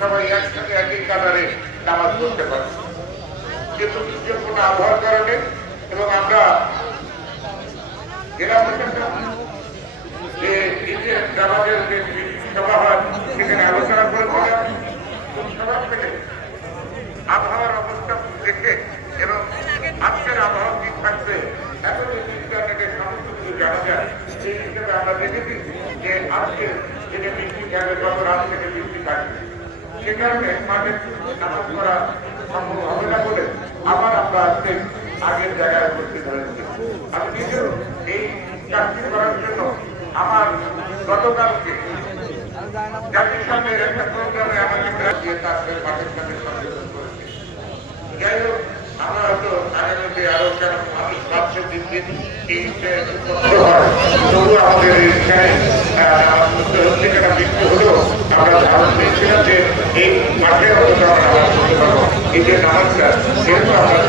সবাই একসাথে একই কাতারে নামাজ পড়তে পারে। কিন্তু দুর্যোগপূর্ণ আবহাওয়ার কারণে এবং আমরা প্রশাসন যে নিজের নামাজের যে সভা হয়, সেখানে আলোচনা করেছিলাম সভা থেকে আবহাওয়ার অবস্থা দেখে এবং আজকের আবহাওয়া কি থাকবে এখন ইন্টারনেটে সমস্ত কিছু জানা যায়। সেই হিসেবে আমরা দেখেছি যে আজকে যেটা বৃষ্টি থাকবে গত রাত থেকে বৃষ্টি থাকবে। সে কারণে মাঠে নামাজ করা সম্ভব হবে না বলে আবার আমরা আজকে আগের জায়গায় উপস্থিত হয়েছি আমি নিজেও এই কাজটি করার জন্য আমার গতকালকে জাতিসংঘের একটা প্রোগ্রামে আমাকে দিয়ে তাদের সাথে সংযোজন করেছে। যাই হোক, আমরা হয়তো আগামীতে আরও কেন মানুষ ভাবছে দিন দিন এই যে উৎপন্ন তবু আমাদের అదే ఒక ఇది నమస్కారం